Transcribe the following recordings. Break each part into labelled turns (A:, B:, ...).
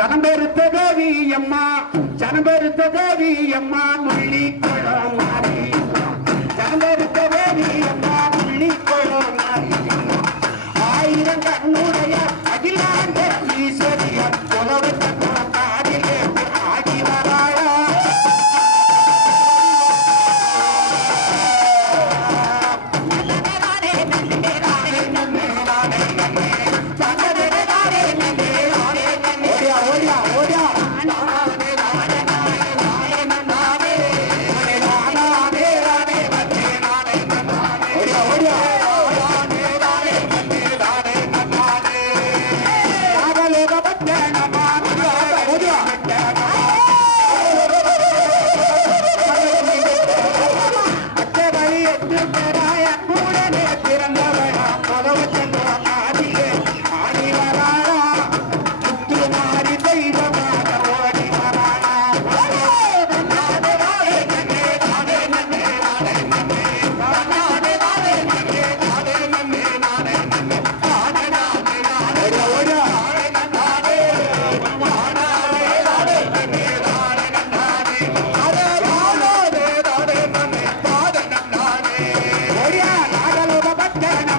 A: சனம்பெருத்த தேவி அம்மா சனம்பெருத்த தேவி அம்மா முள்ளி குளம் சனம்பெருத்த தேவி அம்மா Yeah.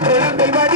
A: பெருந்தெல்வன்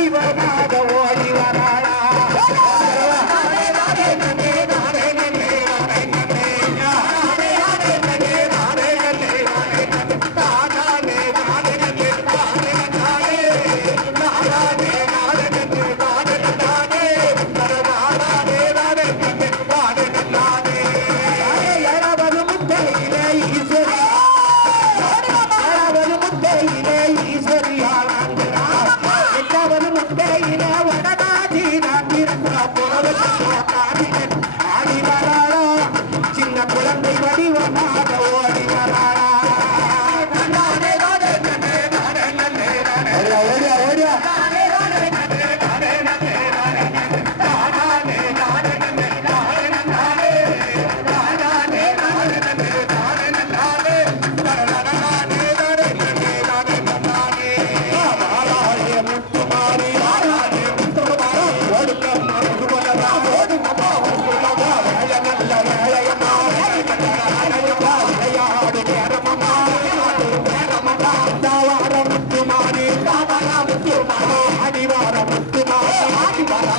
A: மாறா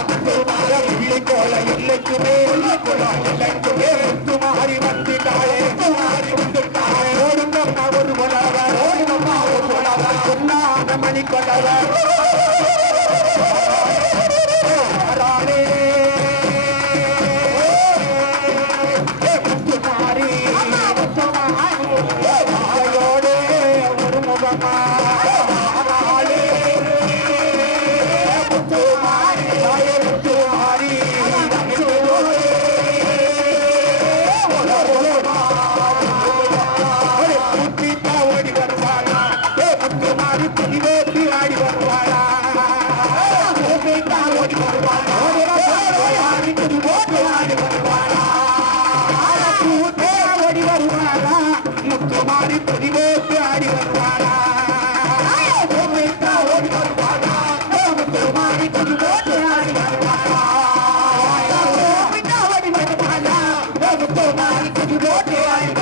A: மாறா
B: இல்லை கோல
A: எல்லைக்கு மேல்
B: கொள்ளா I, could you walk the?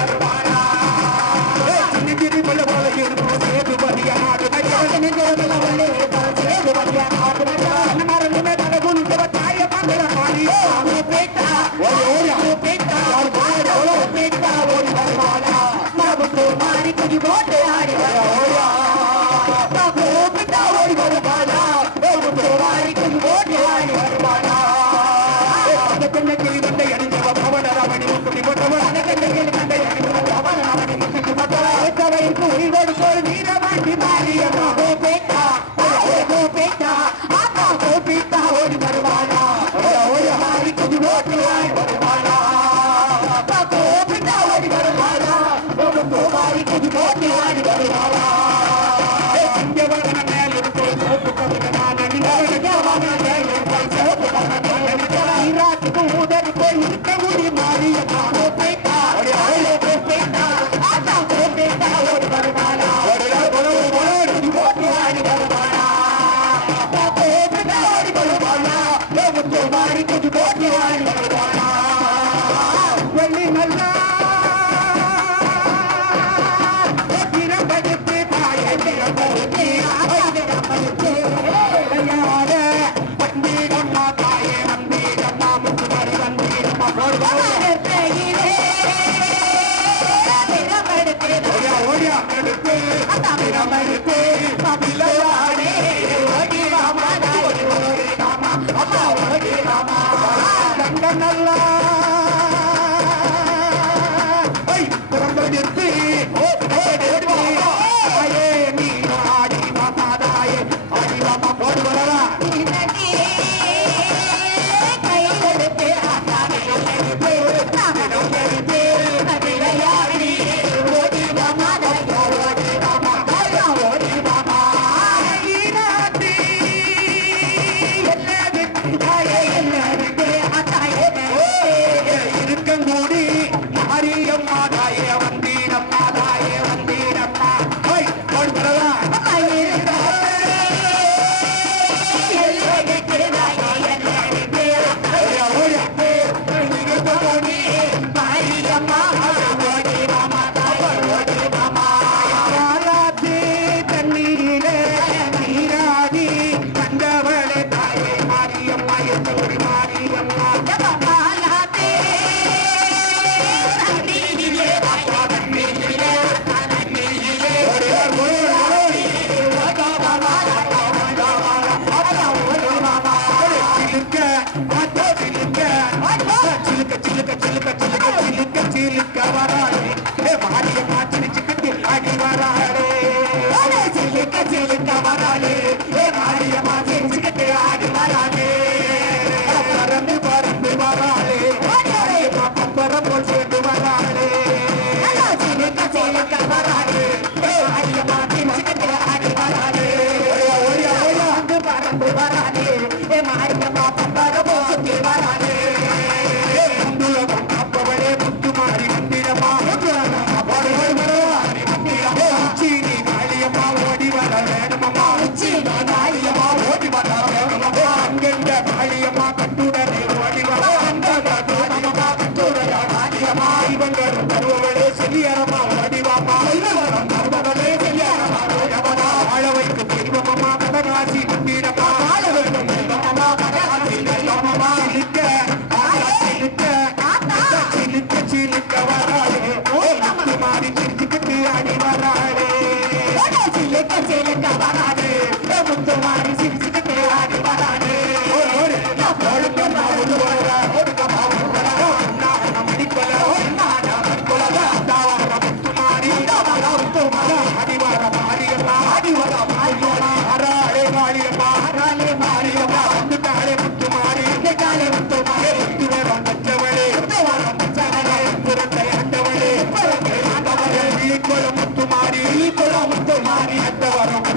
B: மாறி
A: குளமுத்து மாறி அத்த வரும்